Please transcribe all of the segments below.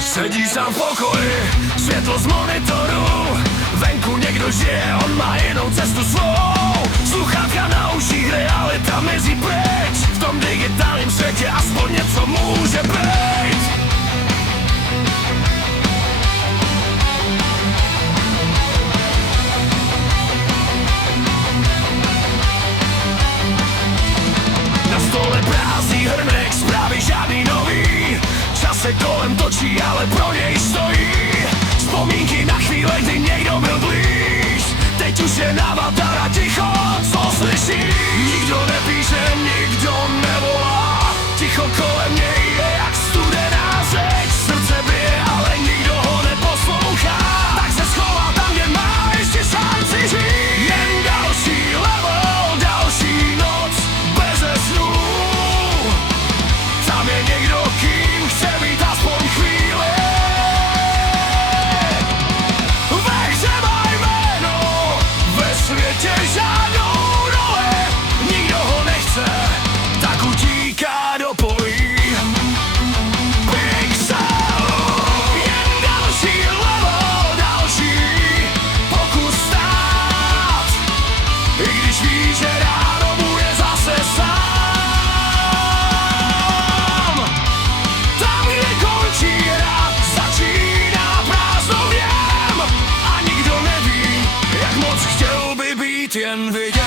Sedí sám v pokoji, světlo z monitoru. Venku někdo žije, on má jinou cestu svou. Sluchátka na uších, realita mizí pryč. V tom digitálním světě aspoň něco může být. Na stole prázdný hrnek, zprávy žádný nový. Čas se kolem točí, ale pro něj stojí. Vzpomínky na chvíle, kdy někdo byl blíž. Teď už je avatar a ticho, co slyší. Nikdo nepíše, nikdo nevolá. Ticho kolem něj je jak studená řeč. Srdce bije, ale nikdo ho neposlouchá. Tak se schová tam, kde má ještě šanci žít. Jen další level, další noc beze snů. Tam je někdo, kým chce být aspoň chvíli. Ve hře má jméno, ve světě žádnou roli. Nikdo ho nechce, tak utíká do polí. Pixel, jen další level, další pokus stát. I když ví, že ráno bude zase sám. Tam, kde končí hra, začíná prázdno v něm. A nikdo neví, jak moc chtěl by být jen viděn.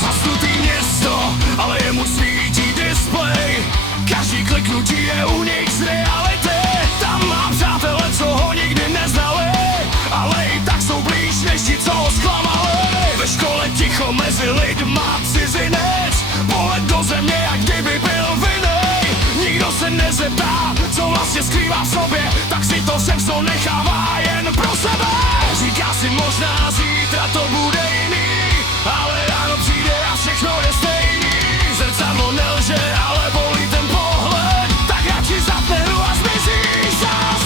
Zasnutý město, ale jemu svítí displej. Každý kliknutí je unik z reality. Tam má přátele, co ho nikdy neznali, ale i tak jsou blíž než ti, co ho zklamali. Ve škole ticho mezi lidma cizinec. Pohled do země, jak kdyby byl vinnej. Nikdo se nezeptá, co vlastně skrývá v sobě, tak si to všechno nechává jen pro sebe. Říká si možná zítra to bude jiný, ale ráno přijde a všechno je stejný. Zrcadlo nelže, ale bolí ten pohled, tak radši zapne hru a zmizíš zas.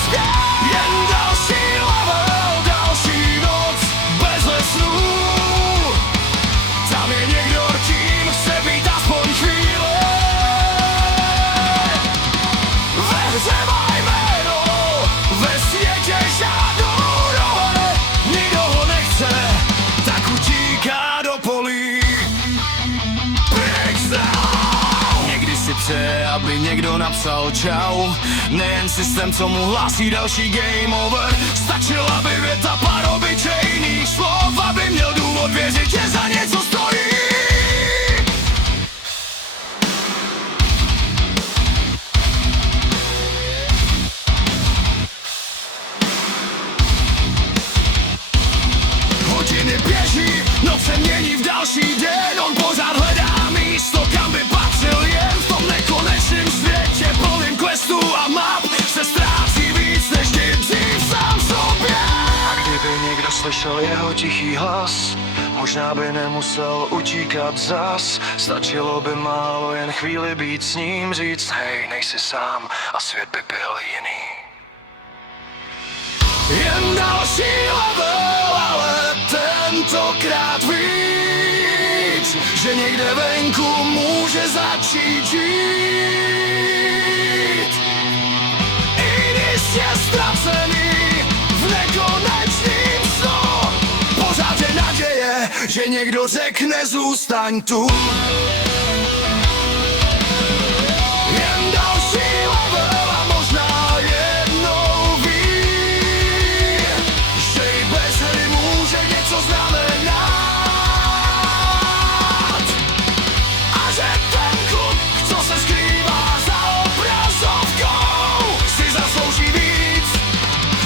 Jen další level, další noc bez snů. Tam je někdo, kým chce být aspoň chvíli. Ve hře má jméno, ve světě žádnou roli. Nikdo ho nechce, tak utíká do polí. Někdy si přeje, aby někdo napsal čau. Nejen systém, co mu hlásí další game over. Stačilo, aby věta pár obyčejných slov, aby měl důvod věřit, že za něco stojí. Hodiny běží, noc se mění v další den. On pořád hledá místo, kam by patřil, jen v tom nekonečném světě plným questů a map se ztrácí víc než kdy dřív sám sobě. A kdyby někdo slyšel jeho tichý hlas, možná by nemusel utíkat zas. Stačilo by málo, jen chvíli být s ním, říct hej, nejsi sám a svět by byl jiný. Jen další level, ale tentokrát víc, že někde venku může začít žít. I když je ztracený v nekonečným snu, pořád je naděje, že někdo řekne zůstaň tu. Jen další level a možná jednou ví, že i bez hry může něco znamenat. A že ten kluk, co se skrývá za obrazovkou, si zaslouží víc,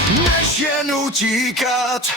než jen utíkat.